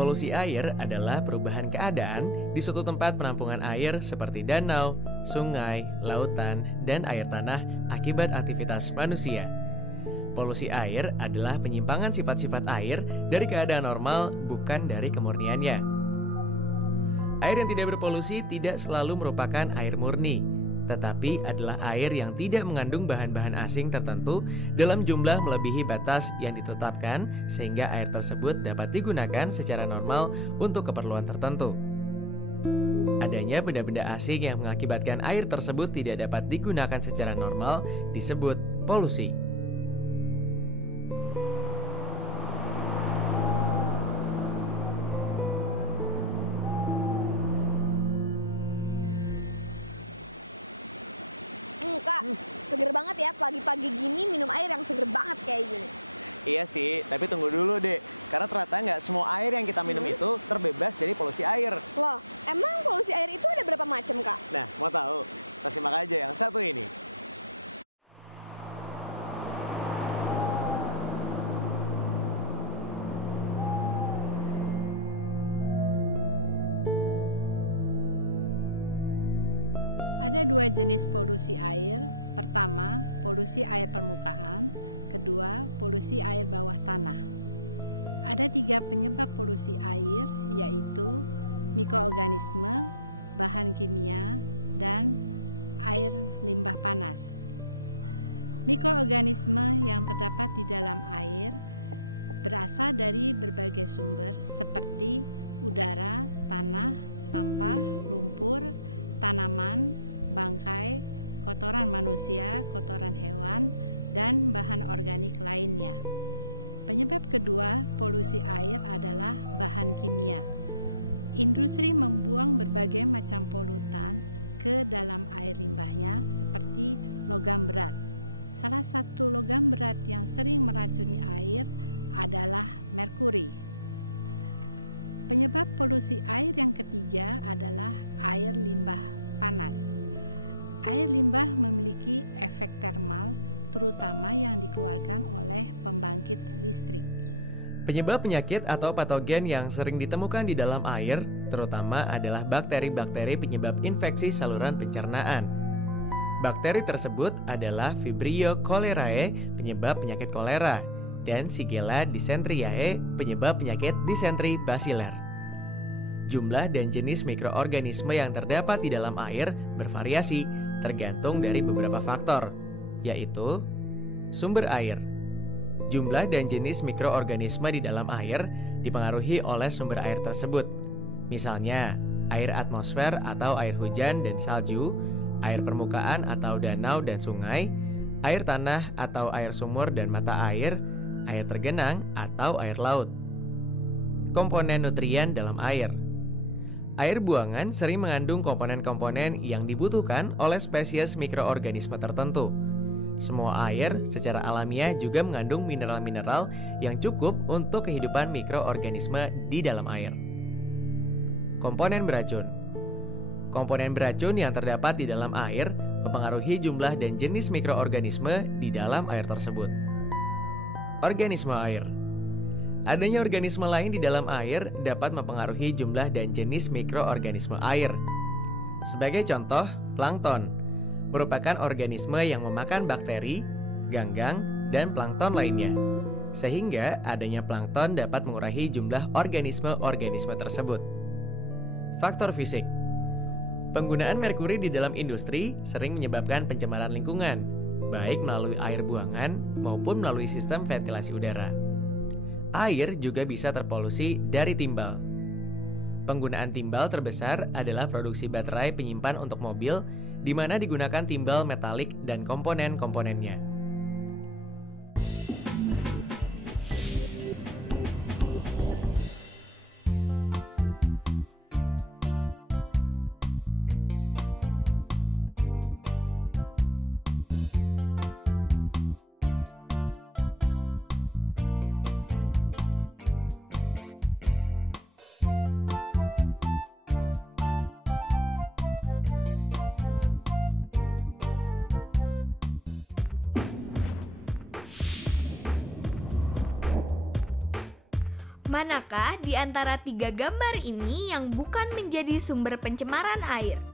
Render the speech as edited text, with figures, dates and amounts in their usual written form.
Polusi air adalah perubahan keadaan di suatu tempat penampungan air seperti danau, sungai, lautan, dan air tanah akibat aktivitas manusia. Polusi air adalah penyimpangan sifat-sifat air dari keadaan normal, bukan dari kemurniannya. Air yang tidak berpolusi tidak selalu merupakan air murni, tetapi adalah air yang tidak mengandung bahan-bahan asing tertentu dalam jumlah melebihi batas yang ditetapkan sehingga air tersebut dapat digunakan secara normal untuk keperluan tertentu. Adanya benda-benda asing yang mengakibatkan air tersebut tidak dapat digunakan secara normal disebut polusi. Penyebab penyakit atau patogen yang sering ditemukan di dalam air, terutama adalah bakteri-bakteri penyebab infeksi saluran pencernaan. Bakteri tersebut adalah Vibrio cholerae, penyebab penyakit kolera, dan Shigella dysenteriae, penyebab penyakit disentri basiler. Jumlah dan jenis mikroorganisme yang terdapat di dalam air bervariasi, tergantung dari beberapa faktor, yaitu sumber air. Jumlah dan jenis mikroorganisme di dalam air dipengaruhi oleh sumber air tersebut. Misalnya, air atmosfer atau air hujan dan salju, air permukaan atau danau dan sungai, air tanah atau air sumur dan mata air tergenang atau air laut. Komponen nutrien dalam air. Air buangan sering mengandung komponen-komponen yang dibutuhkan oleh spesies mikroorganisme tertentu. Semua air secara alamiah juga mengandung mineral-mineral yang cukup untuk kehidupan mikroorganisme di dalam air. Komponen beracun. Komponen beracun yang terdapat di dalam air mempengaruhi jumlah dan jenis mikroorganisme di dalam air tersebut. Organisme air. Adanya organisme lain di dalam air dapat mempengaruhi jumlah dan jenis mikroorganisme air. Sebagai contoh, plankton merupakan organisme yang memakan bakteri, ganggang, dan plankton lainnya. Sehingga adanya plankton dapat mengurangi jumlah organisme-organisme tersebut. Faktor fisik. Penggunaan merkuri di dalam industri sering menyebabkan pencemaran lingkungan, baik melalui air buangan maupun melalui sistem ventilasi udara. Air juga bisa terpolusi dari timbal. Penggunaan timbal terbesar adalah produksi baterai penyimpan untuk mobil, di mana digunakan timbal metalik dan komponen-komponennya. Manakah di antara tiga gambar ini yang bukan menjadi sumber pencemaran air?